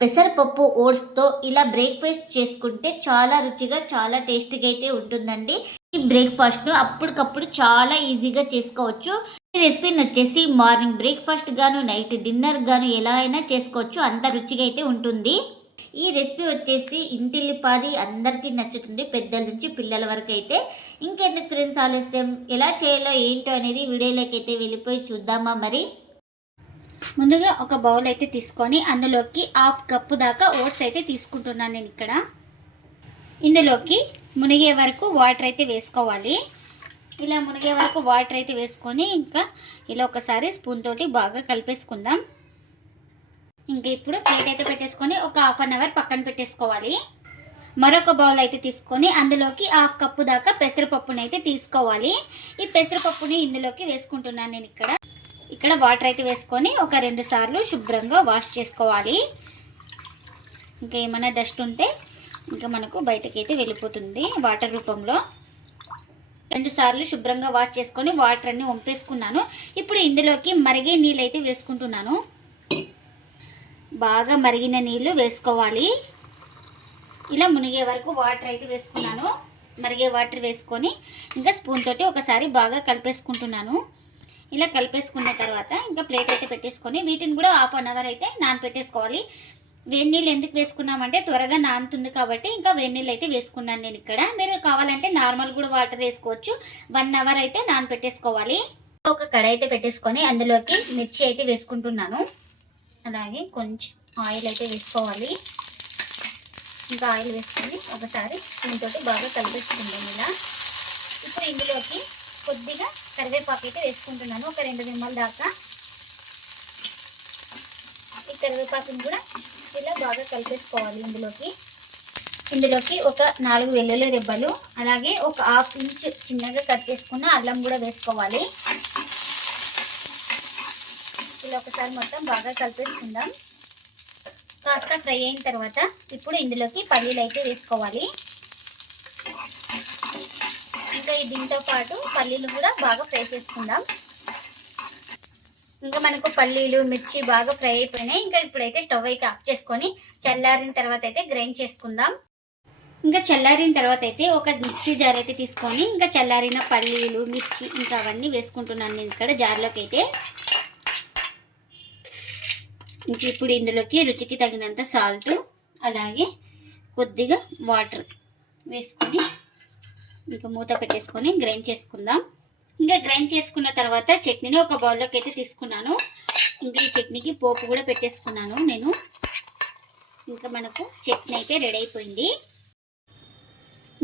పెసరపప్పు ఓట్స్తో ఇలా బ్రేక్ఫాస్ట్ చేసుకుంటే చాలా రుచిగా చాలా టేస్టీగా అయితే ఉంటుందండి. ఈ బ్రేక్ఫాస్ట్ను అప్పటికప్పుడు చాలా ఈజీగా చేసుకోవచ్చు. ఈ రెసిపీని వచ్చేసి మార్నింగ్ బ్రేక్ఫాస్ట్ గాను నైట్ డిన్నర్ గాను ఎలా అయినా చేసుకోవచ్చు. అంత రుచిగా అయితే ఉంటుంది. ఈ రెసిపీ వచ్చేసి ఇంటిల్లిపాది అందరికీ నచ్చుతుంది పెద్దల నుంచి పిల్లల వరకు అయితే. ఇంకెందుకు ఫ్రెండ్స్ ఆలస్యం? ఎలా చేయాలో ఏంటో అనేది వీడియోలోకి అయితే వెళ్ళిపోయి చూద్దామా మరి? ముందుగా ఒక బౌల్ అయితే తీసుకొని అందులోకి హాఫ్ కప్పు దాకా ఓట్స్ అయితే తీసుకుంటున్నాను నేను ఇక్కడ. ఇందులోకి మునిగే వరకు వాటర్ అయితే వేసుకోవాలి. ఇలా మునిగే వరకు వాటర్ అయితే వేసుకొని ఇంకా ఇలా ఒకసారి స్పూన్ తోటి బాగా కలిపేసుకుందాం. ఇంకా ఇప్పుడు ప్లేట్ అయితే పెట్టేసుకొని ఒక హాఫ్ అన్ అవర్ పక్కన పెట్టేసుకోవాలి. మరొక బౌల్ అయితే తీసుకొని అందులోకి హాఫ్ కప్పు దాకా పెసరపప్పుని అయితే తీసుకోవాలి. ఈ పెసరపప్పుని ఇందులోకి వేసుకుంటున్నాను నేను ఇక్కడ. ఇక్కడ వాటర్ అయితే వేసుకొని ఒక రెండు సార్లు శుభ్రంగా వాష్ చేసుకోవాలి. ఇంకా ఏమైనా డస్ట్ ఉంటే ఇంకా మనకు బయటకైతే వెళ్ళిపోతుంది వాటర్ రూపంలో. రెండు సార్లు శుభ్రంగా వాష్ చేసుకొని వాటర్ అన్ని వంపేసుకున్నాను. ఇప్పుడు ఇందులోకి మరిగే నీళ్ళు అయితే వేసుకుంటున్నాను. బాగా మరిగిన నీళ్ళు వేసుకోవాలి. ఇలా మునిగే వరకు వాటర్ అయితే వేసుకున్నాను. మరిగే వాటర్ వేసుకొని ఇంకా స్పూన్ తోటి ఒకసారి బాగా కలిపేసుకుంటున్నాను. ఇలా కలిపేసుకున్న తర్వాత ఇంకా ప్లేట్ అయితే పెట్టేసుకొని వీటిని కూడా హాఫ్ అన్ అవర్ అయితే నానపెట్టేసుకోవాలి. వేడి నీళ్ళు ఎందుకు వేసుకున్నామంటే త్వరగా నానుతుంది కాబట్టి ఇంకా వేడి నీళ్ళు అయితే వేసుకున్నాను నేను ఇక్కడ. మీరు కావాలంటే నార్మల్ కూడా వాటర్ వేసుకోవచ్చు. వన్ అవర్ అయితే నానపెట్టేసుకోవాలి. ఒక కడాయి అయితే పెట్టేసుకొని అందులోకి మిర్చి అయితే వేసుకుంటున్నాను. అలాగే కొంచెం ఆయిల్ అయితే వేసుకోవాలి. ఇంకా ఆయిల్ వేసుకొని ఒకసారి దీంతో బాగా కలిపేసుకుందాం ఇలా. ఇప్పుడు ఇందులోకి కొద్దిగా కరివేపాకు అయితే వేసుకుంటున్నాను. ఒక రెండు నిమ్మల దాకా. ఈ కరివేపాకుని కూడా ఇలా బాగా కలిపేసుకోవాలి ఇందులోకి. ఇందులోకి ఒక నాలుగు వెల్లుల్లి రెబ్బలు అలాగే ఒక హాఫ్ ఇంచ్ చిన్నగా కట్ చేసుకున్న అల్లం కూడా వేసుకోవాలి. ఇలా ఒకసారి మొత్తం బాగా కలిపేసుకుందాం. కాస్త ఫ్రై అయిన తర్వాత ఇప్పుడు ఇందులోకి పల్లీలు అయితే వేసుకోవాలి ఇంకా ఈ దీంతో పాటు పల్లీలు కూడా బాగా ఫ్రై చేసుకుందాం. ఇంకా మనకు పల్లీలు మిర్చి బాగా ఫ్రై అయిపోయినాయి. ఇంకా ఇప్పుడైతే స్టవ్ అయితే ఆఫ్ చేసుకొని చల్లారిన తర్వాత అయితే గ్రైండ్ చేసుకుందాం. ఇంకా చల్లారిన తర్వాత అయితే ఒక మిక్సీ జార్ అయితే తీసుకొని ఇంకా చల్లారిన పల్లీలు మిర్చి ఇంకా అవన్నీ వేసుకుంటున్నాను నేను ఇక్కడ జార్లోకి అయితే. ఇంక ఇప్పుడు ఇందులోకి రుచికి తగినంత సాల్ట్ అలాగే కొద్దిగా వాటర్ వేసుకొని ఇంకా మూత పెట్టేసుకొని గ్రైండ్ చేసుకుందాం. ఇంకా గ్రైండ్ చేసుకున్న తర్వాత చట్నీని ఒక బౌల్లోకి అయితే తీసుకున్నాను. ఇంకా ఈ చట్నీకి పోపు కూడా పెట్టేసుకున్నాను నేను. ఇంకా మనకు చట్నీ అయితే రెడీ అయిపోయింది.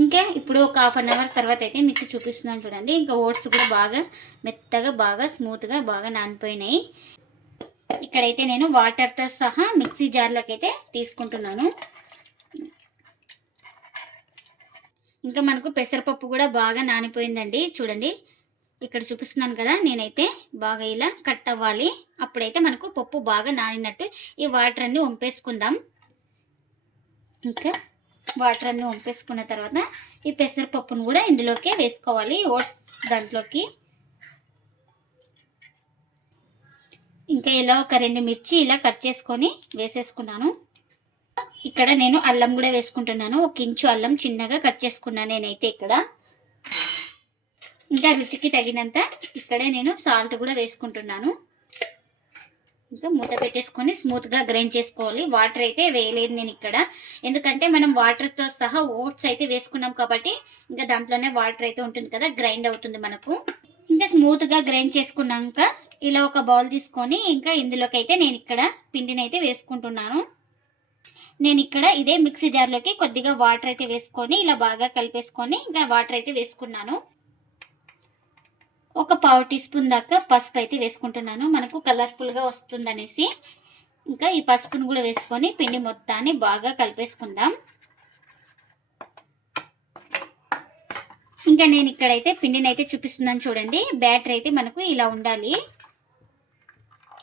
ఇంకా ఇప్పుడు ఒక హాఫ్ అన్ అవర్ తర్వాత అయితే మీకు చూపిస్తున్నాను చూడండి. ఇంకా ఓట్స్ కూడా బాగా మెత్తగా బాగా స్మూత్గా బాగా నానిపోయినాయి. ఇక్కడైతే నేను వాటర్తో సహా మిక్సీ జార్లోకి అయితే తీసుకుంటున్నాను. ఇంకా మనకు పెసరపప్పు కూడా బాగా నానిపోయిందండి. చూడండి. ఇక్కడ చూపిస్తున్నాను కదా నేనైతే బాగా ఇలా కట్ అవ్వాలి. అప్పుడైతే మనకు పప్పు బాగా నానినట్టు ఈ వాటర్ అన్ని వంపేసుకుందాం. ఇంకా వాటర్ అన్ని వంపేసుకున్న తర్వాత ఈ పెసరపప్పును కూడా ఇందులోకి వేసుకోవాలి ఓట్స్ దాంట్లోకి. ఇంకా ఇలా ఒక రెండు మిర్చి ఇలా కట్ చేసుకొని వేసేసుకున్నాను. ఇక్కడ నేను అల్లం కూడా వేసుకుంటున్నాను. ఒక ఇంచు అల్లం చిన్నగా కట్ చేసుకున్నాను నేనైతే ఇక్కడ. ఇంకా రుచికి తగినంత ఇక్కడే నేను సాల్ట్ కూడా వేసుకుంటున్నాను. ఇంకా మూత పెట్టేసుకొని స్మూత్గా గ్రైండ్ చేసుకోవాలి. వాటర్ అయితే వేయలేదు నేను ఇక్కడ. ఎందుకంటే మనం వాటర్తో సహా ఓట్స్ అయితే వేసుకున్నాం కాబట్టి ఇంకా దాంట్లోనే వాటర్ అయితే ఉంటుంది కదా గ్రైండ్ అవుతుంది మనకు. ఇంకా స్మూత్గా గ్రైండ్ చేసుకున్నాక ఇలా ఒక బౌల్ తీసుకొని ఇంకా ఇందులోకి అయితే నేను ఇక్కడ పిండిని అయితే వేసుకుంటున్నాను. నేను ఇక్కడ ఇదే మిక్సీ జార్లోకి కొద్దిగా వాటర్ అయితే వేసుకొని ఇలా బాగా కలిపేసుకొని ఇంకా వాటర్ అయితే వేసుకున్నాను. ఒక పావు టీ స్పూన్ దాకా పసుపు అయితే వేసుకుంటున్నాను. మనకు కలర్ఫుల్గా వస్తుందనేసి ఇంకా ఈ పసుపును కూడా వేసుకొని పిండి మొత్తాన్ని బాగా కలిపేసుకుందాం. ఇంకా నేను ఇక్కడైతే పిండిని అయితే చూపిస్తున్నాను చూడండి. బ్యాటర్ అయితే మనకు ఇలా ఉండాలి.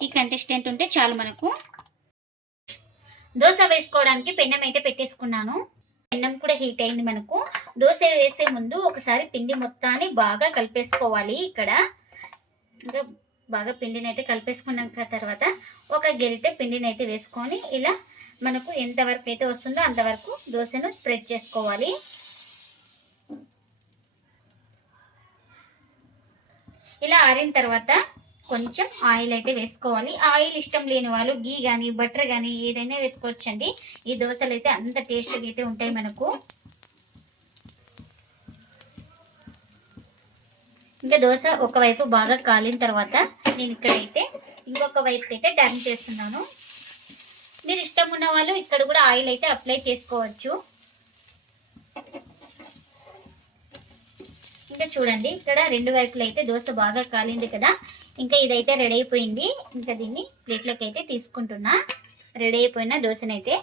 ఈ కంటెస్టెంట్ ఉంటే చాలు మనకు. దోశ వేసుకోవడానికి పెన్నం అయితే పెట్టేసుకున్నాను. పెన్నం కూడా హీట్ అయింది మనకు. దోశ వేసే ముందు ఒకసారి పిండి మొత్తాన్ని బాగా కలిపేసుకోవాలి ఇక్కడ. ఇంకా బాగా పిండిని అయితే కలిపేసుకున్నాక తర్వాత ఒక గెరిటె పిండిని అయితే వేసుకొని ఇలా మనకు ఎంతవరకు అయితే వస్తుందో అంతవరకు దోశను స్ప్రెడ్ చేసుకోవాలి. ఇలా ఆరిన తర్వాత కొంచెం ఆయిల్ అయితే వేసుకోవాలి. ఆయిల్ ఇష్టం లేని వాళ్ళు గీ కానీ బటర్ కానీ ఏదైనా వేసుకోవచ్చండి. ఈ దోశలు అయితే అంత టేస్ట్గా అయితే ఉంటాయి మనకు. ఇంకా దోశ ఒకవైపు బాగా కాలిన తర్వాత నేను ఇక్కడైతే ఇంకొక వైపు అయితే టర్న్ చేస్తున్నాను. మీరు ఇష్టం ఉన్న వాళ్ళు ఇక్కడ కూడా ఆయిల్ అయితే అప్లై చేసుకోవచ్చు. ఇంకా చూడండి ఇక్కడ రెండు వైపులు అయితే దోశ బాగా కాలింది కదా. ఇంకా ఇదైతే రెడీ అయిపోయింది. ఇంకా దీన్ని ప్లేట్లోకి అయితే తీసుకుంటున్నా. రెడీ అయిపోయిన దోశనైతే.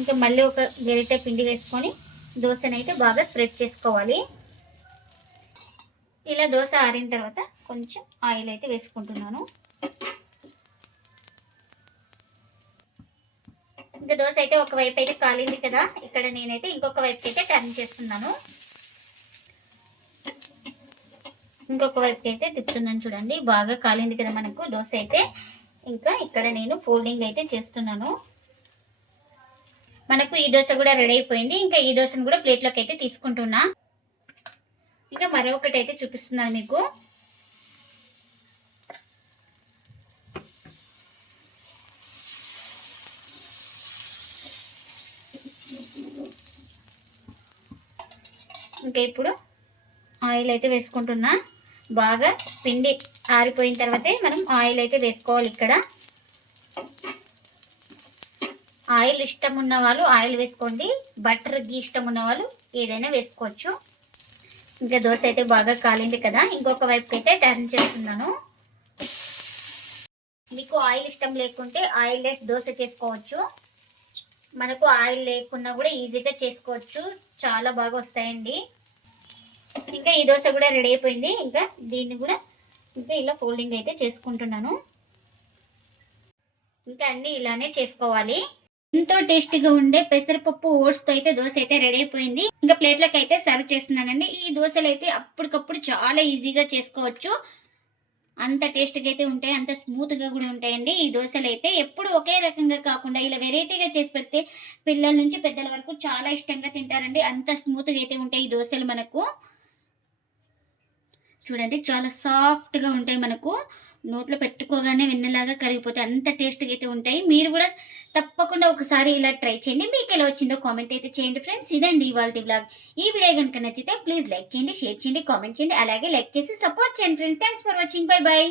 ఇంకా మళ్ళీ ఒక గరిటె పిండి వేసుకొని దోశనైతే బాగా స్ప్రెడ్ చేసుకోవాలి. ఇలా దోశ ఆరిన తర్వాత కొంచెం ఆయిల్ అయితే వేసుకుంటున్నాను. ఇంకా దోశ అయితే ఒక వైపు అయితే కాలింది కదా. ఇక్కడ నేనైతే ఇంకొక వైపుకి అయితే టర్న్ చేస్తున్నాను. ఇంకొక వైపుకి అయితే తిప్పుతున్నాను చూడండి. బాగా కాలింది కదా మనకు దోశ అయితే. ఇంకా ఇక్కడ నేను ఫోల్డింగ్ అయితే చేస్తున్నాను. మనకు ఈ దోశ కూడా రెడీ అయిపోయింది. ఇంకా ఈ దోశను కూడా ప్లేట్లోకి అయితే తీసుకుంటున్నా. ఇంకా మరొకటి అయితే చూపిస్తున్నాను మీకు. ఇంకా ఇప్పుడు ఆయిల్ అయితే వేసుకుంటున్నా. బాగా పిండి ఆరిపోయిన తర్వాతే మనం ఆయిల్ అయితే వేసుకోవాలి ఇక్కడ. ఆయిల్ ఇష్టం ఉన్న వాళ్ళు ఆయిల్ వేసుకోండి. బటర్ గీ ఇష్టం ఉన్న వాళ్ళు ఏదైనా వేసుకోవచ్చు. ఇంకా దోశ అయితే బాగా కాలింది కదా. ఇంకొక వైపుకి అయితే టర్న్ చేస్తున్నాను. మీకు ఆయిల్ ఇష్టం లేకుంటే ఆయిల్ లెస్ దోశ చేసుకోవచ్చు. మనకు ఆయిల్ లేకున్నా కూడా ఈజీగా చేసుకోవచ్చు. చాలా బాగా వస్తాయండి. ఇంకా ఈ దోశ కూడా రెడీ అయిపోయింది. ఇంకా దీన్ని కూడా ఇంకా ఇలా ఫోల్డింగ్ అయితే చేసుకుంటున్నాను. ఇంకా అన్నీ ఇలానే చేసుకోవాలి. ఎంతో టేస్టీగా ఉండే పెసరపప్పు ఓట్స్తో అయితే దోశ అయితే రెడీ అయిపోయింది. ఇంకా ప్లేట్లోకి అయితే సర్వ్ చేస్తున్నానండి. ఈ దోశలు అయితే అప్పటికప్పుడు చాలా ఈజీగా చేసుకోవచ్చు. అంత టేస్ట్గా అయితే ఉంటాయి అంత స్మూత్గా కూడా ఉంటాయండి. ఈ దోశలు అయితే ఎప్పుడు ఒకే రకంగా కాకుండా ఇలా వెరైటీగా చేసి పెడితే పిల్లల నుంచి పెద్దల వరకు చాలా ఇష్టంగా తింటారండి. అంత స్మూత్గా అయితే ఉంటాయి ఈ దోశలు మనకు. చూడండి చాలా సాఫ్ట్గా ఉంటాయి మనకు. నోట్లో పెట్టుకోగానే వెన్నలాగా కరిగిపోతే అంత టేస్ట్గా అయితే ఉంటాయి. మీరు కూడా తప్పకుండా ఒకసారి ఇలా ట్రై చేయండి. మీకు ఎలా వచ్చిందో కామెంట్ అయితే చేయండి ఫ్రెండ్స్. ఇదండి ఇవాళ బ్లాగ్ ఈ వీడియో కనుక నచ్చితే ప్లీజ్ లైక్ చేయండి షేర్ చేయండి కామెంట్ చేయండి. అలాగే లైక్ చేసి సపోర్ట్ చేయండి friends. Thanks for watching. Bye bye.